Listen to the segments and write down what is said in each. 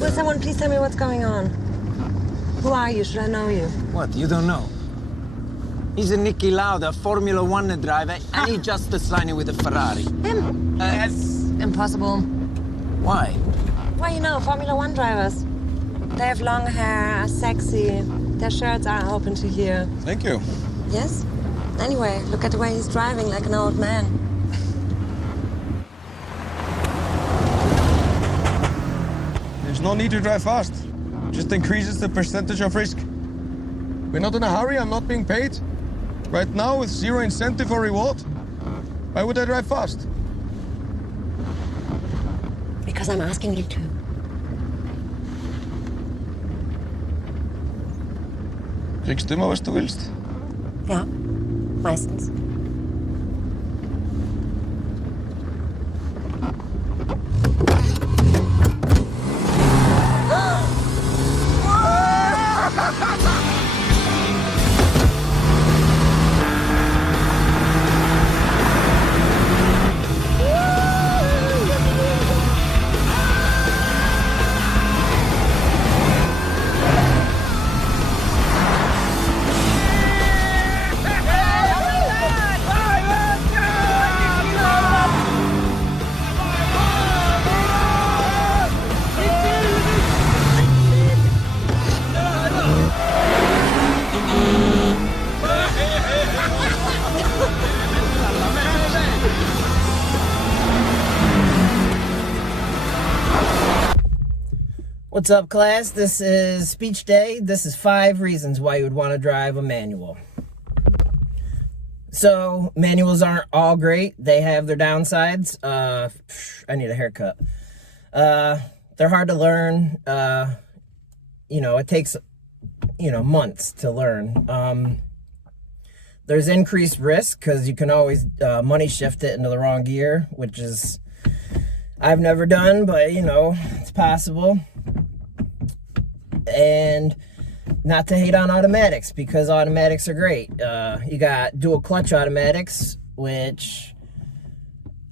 Will someone please tell me what's going on? Who are you? Should I know you? What, you don't know? He's a Niki Lauda, Formula One driver, and he just signing with a Ferrari. Him? Yes. Impossible. Why? Why, you know, Formula One drivers. They have long hair, are sexy. Their shirts are open to here. Thank you. Yes? Anyway, look at the way he's driving like an old man. There's no need to drive fast. Just increases the percentage of risk. We're not in a hurry, I'm not being paid. Right now, with zero incentive or reward, why would I drive fast? Because I'm asking you to. Kriegst du immer, was du willst? Ja, meistens. What's up, class? This is speech day. This is 5 reasons why you would want to drive a manual. So, manuals aren't all great. They have their downsides. I need a haircut. They're hard to learn. It takes, months to learn. There's increased risk because you can always money shift it into the wrong gear, which is I've never done, but, it's possible. And not to hate on automatics, because automatics are great. You got dual clutch automatics, which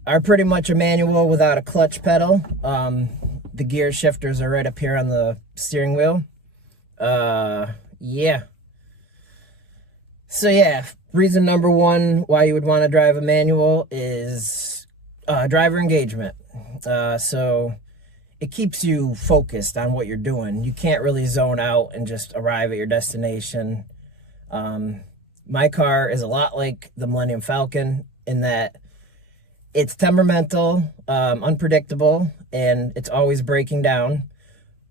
are pretty much a manual without a clutch pedal. The gear shifters are right up here on the steering wheel. Yeah. So yeah, reason number 1 why you would want to drive a manual is driver engagement. So it keeps you focused on what you're doing. You can't really zone out and just arrive at your destination. My car is a lot like the Millennium Falcon in that it's temperamental, unpredictable, and it's always breaking down.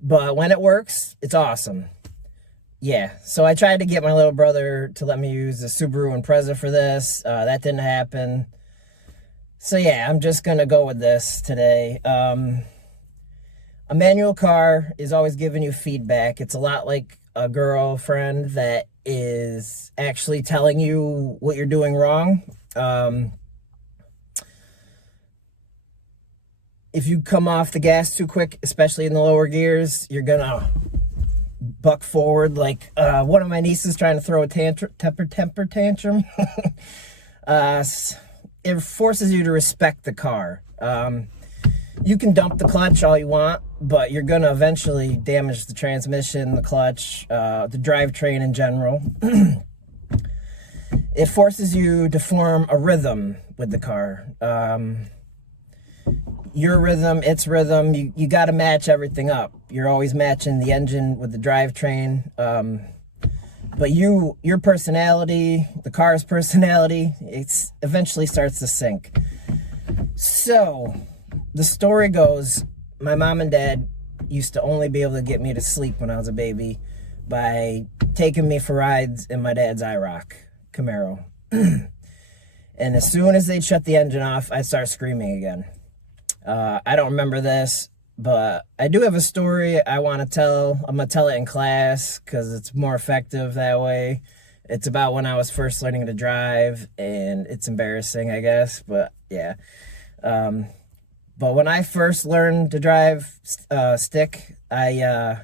But when it works, it's awesome. Yeah, so I tried to get my little brother to let me use the Subaru Impreza for this. That didn't happen. So yeah, I'm just gonna go with this today. A manual car is always giving you feedback. It's a lot like a girlfriend that is actually telling you what you're doing wrong. If you come off the gas too quick, especially in the lower gears, you're gonna buck forward like one of my nieces trying to throw a temper tantrum. It forces you to respect the car. You can dump the clutch all you want, but you're going to eventually damage the transmission, the clutch, the drivetrain in general. It forces you to form a rhythm with the car. Your rhythm, its rhythm, you got to match everything up. You're always matching the engine with the drivetrain. But your personality, the car's personality, it eventually starts to sync. So the story goes, my mom and dad used to only be able to get me to sleep when I was a baby by taking me for rides in my dad's IROC Camaro. And as soon as they'd shut the engine off, I'd start screaming again. I don't remember this, but I do have a story I want to tell. I'm going to tell it in class because it's more effective that way. It's about when I was first learning to drive, and it's embarrassing, I guess, but yeah. But when I first learned to drive stick, I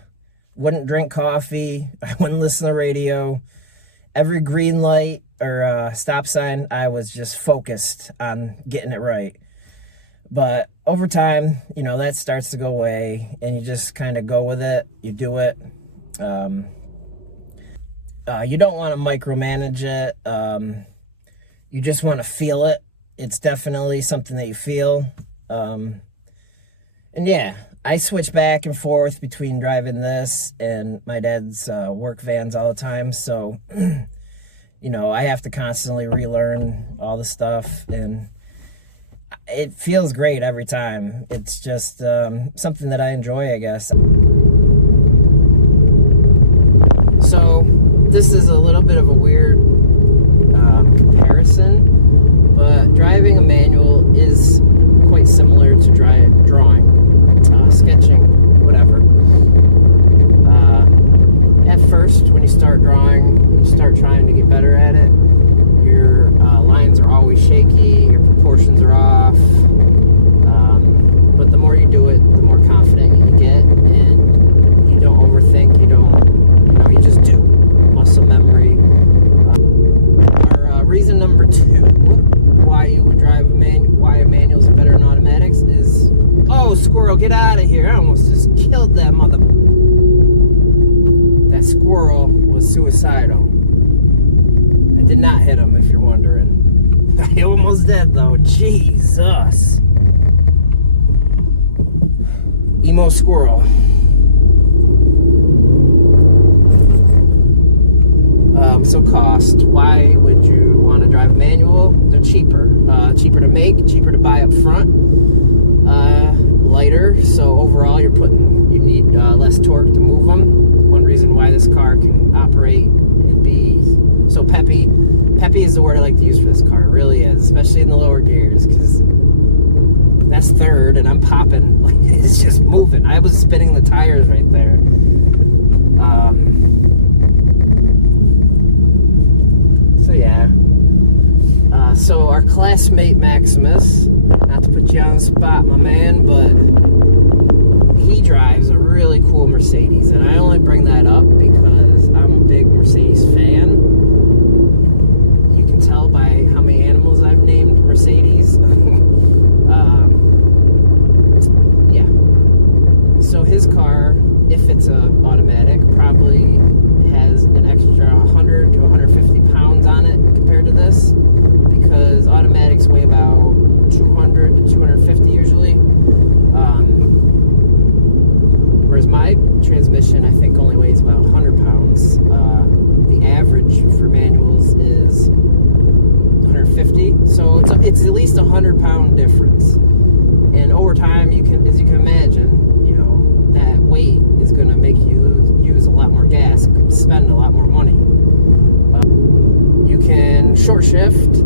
wouldn't drink coffee. I wouldn't listen to the radio. Every green light or stop sign, I was just focused on getting it right. But over time, you know, that starts to go away, and you just kind of go with it. You do it. You don't want to micromanage it. You just want to feel it. It's definitely something that you feel. And yeah, I switch back and forth between driving this and my dad's work vans all the time. So, you know, I have to constantly relearn all the stuff, and it feels great every time. It's just something that I enjoy, I guess. So this is a little bit of a weird comparison, but driving a manual is quite similar to drawing, sketching, whatever. At first, when you start drawing, when you start trying to get better at it, your lines are always shaky, your proportions are off, but the more you do it, the more confident you get, and you don't overthink, you just do. Muscle memory. Reason number 2 why you would drive why manuals are better than automatics is, oh, squirrel, get out of here. I almost just killed that mother. That squirrel was suicidal. I did not hit him, if you're wondering. I almost did, though. Jesus. Emo squirrel. So cost. Why would you want to drive a manual? They're cheaper. Cheaper to make, cheaper to buy up front. Lighter, so overall you need less torque to move them. One reason why this car can operate and be so peppy. Peppy is the word I like to use for this car. It really is, especially in the lower gears, because that's third and I'm popping. Like, it's just moving. I was spinning the tires right there. So yeah. So our classmate Maximus, not to put you on the spot, my man, but he drives a really cool Mercedes, and I only bring that up because I'm a big Mercedes fan. You can tell by how many animals I've named Mercedes. Yeah. So his car, if it's a automatic, probably has an extra 100 to 150 pounds on it compared to this, because automatics weigh about 200 to 250 usually, whereas my transmission I think only weighs about 100 pounds. The average for manuals is 150, so it's at least a 100-pound difference, and over time, as you can imagine, that weight is going to make you use a lot more gas, spend a lot more money. You can short shift,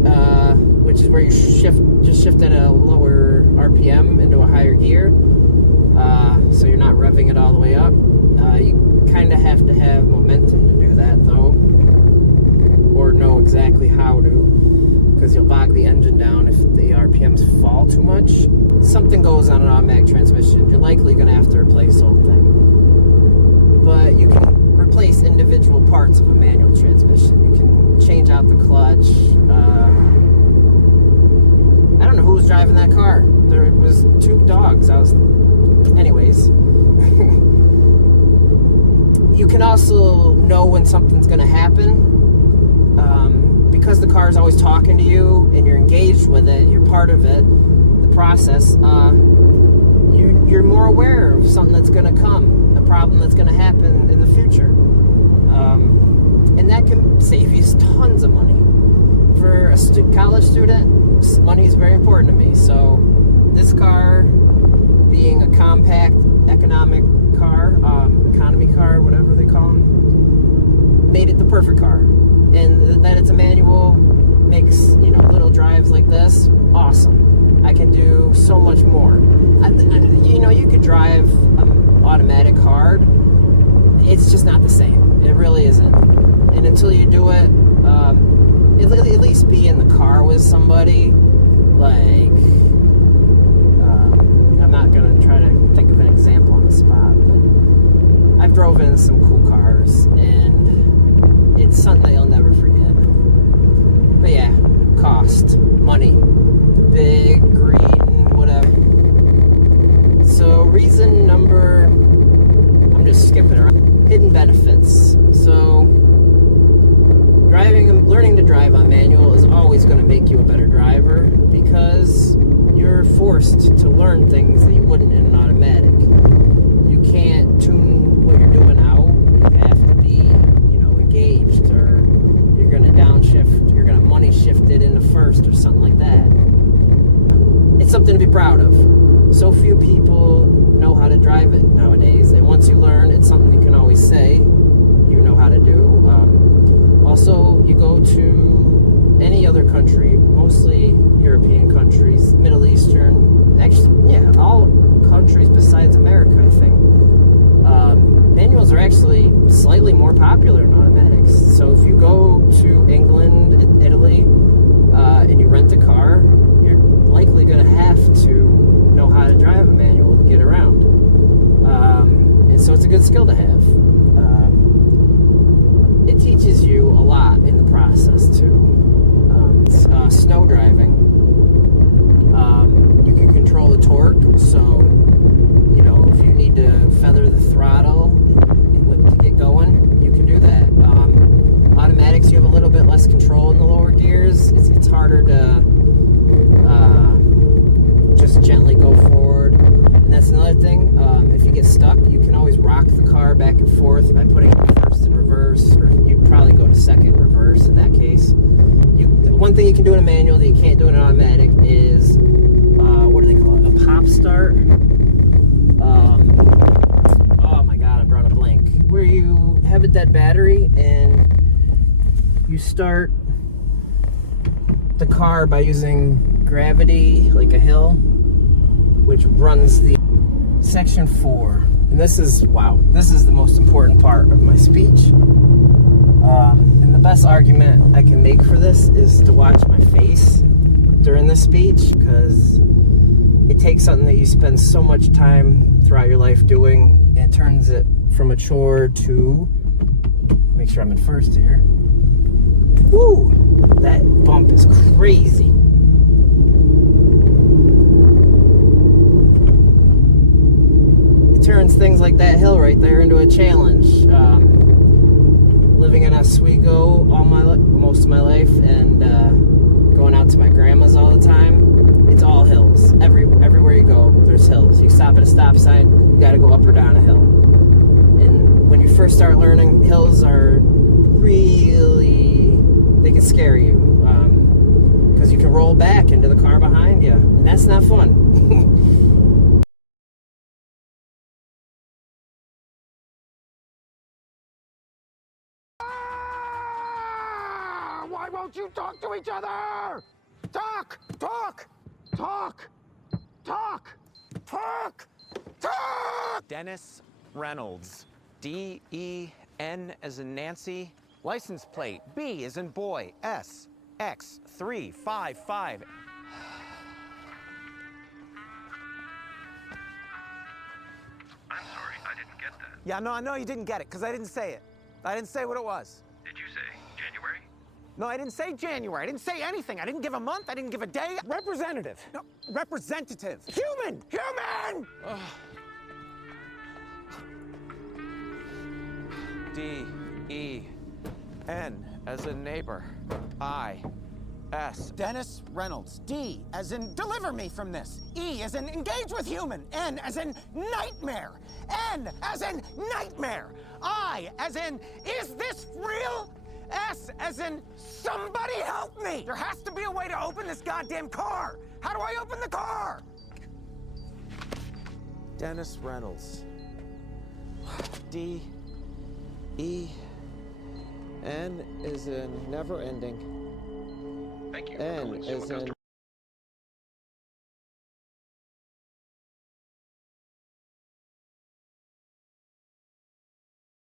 which is where you shift at a lower RPM into a higher gear, so you're not revving it all the way up. You kind of have to have momentum to do that, though, or know exactly how to, because you'll bog the engine down if the RPMs fall too much. Something goes on an automatic transmission, you're likely going to have to replace the whole thing. But you can replace individual parts of a manual transmission. You can change out the clutch. I don't know who was driving that car. There was 2 dogs. Anyways. You can also know when something's going to happen. Because the car is always talking to you and you're engaged with it, you're part of it, the process, you're more aware of something that's going to come, a problem that's going to happen in the future. And that can save you tons of money. For a college student, money is very important to me. So this car, being a compact economy car, whatever they call them, made it the perfect car. And that it's a manual makes, little drives like this awesome. I can do so much more. You could drive an automatic hard. It's just not the same. It really isn't. And until you do it, at least be in the car with somebody. Like, I'm not going to try to think of an example on the spot, but I've drove in some cool cars, and it's something that you'll never forget. But yeah, cost, money, the big green, whatever. reason number, I'm just skipping around. Hidden benefits. So learning to drive on manual is always going to make you a better driver because you're forced to learn things that you wouldn't in an automatic. You can't tune what you're doing out. You have to be, engaged, or you're going to downshift, you're going to money shift it into first or something like that. It's something to be proud of. So few people know how to drive it nowadays, and once you learn, it's something you can always say you know how to do. Also, you go to any other country, mostly European countries, Middle Eastern, actually, yeah, all countries besides America, I think. Manuals are actually slightly more popular than automatics. So if you go to England, Italy, and you rent a car, you're likely going to have to know how to drive a manual to get around. And so it's a good skill to have. It teaches you a lot in the process too. Snow driving. You can control the torque, so if you need to feather the throttle to get going, you can do that. Automatics, you have a little bit less control in the lower gears. It's harder to just gently go forward. And that's another thing. If you get stuck, you can always rock the car back and forth by putting it first in reverse, or you'd probably go to second reverse in that case. One thing you can do in a manual that you can't do in an automatic is, what do they call it? A pop start? Oh my god, I'm drawing a blank. Where you have a dead battery and you start the car by using gravity, like a hill, which runs the section 4. And this is the most important part of my speech. And the best argument I can make for this is to watch my face during this speech, because it takes something that you spend so much time throughout your life doing and turns it from a chore to, make sure I'm in first here. Woo! That bump is crazy. It turns things like that hill right there into a challenge. Living in Oswego most of my life, and going out to my grandma's all the time, it's all hills. Everywhere you go, there's hills. You stop at a stop sign, you gotta go up or down a hill. And when you first start learning, hills are really, they can scare you. Because you can roll back into the car behind you, and that's not fun. Why won't you talk to each other? Talk! Talk! Talk! Talk! Talk! Talk! Dennis Reynolds. D-E-N as in Nancy. License plate. B as in boy. S. X 355. I'm sorry, I didn't get that. Yeah, no, I know you didn't get it, because I didn't say it. I didn't say what it was. Did you say January? No, I didn't say January. I didn't say anything. I didn't give a month. I didn't give a day. Representative. No, representative. Human! Human! D-E-N as in neighbor. I-S. Dennis Reynolds. D as in deliver me from this. E as in engage with human. N as in nightmare. N as in nightmare. I as in is this real? S as in somebody help me! There has to be a way to open this goddamn car! How do I open the car? Dennis Reynolds. D E N is in never ending. Thank you. N is in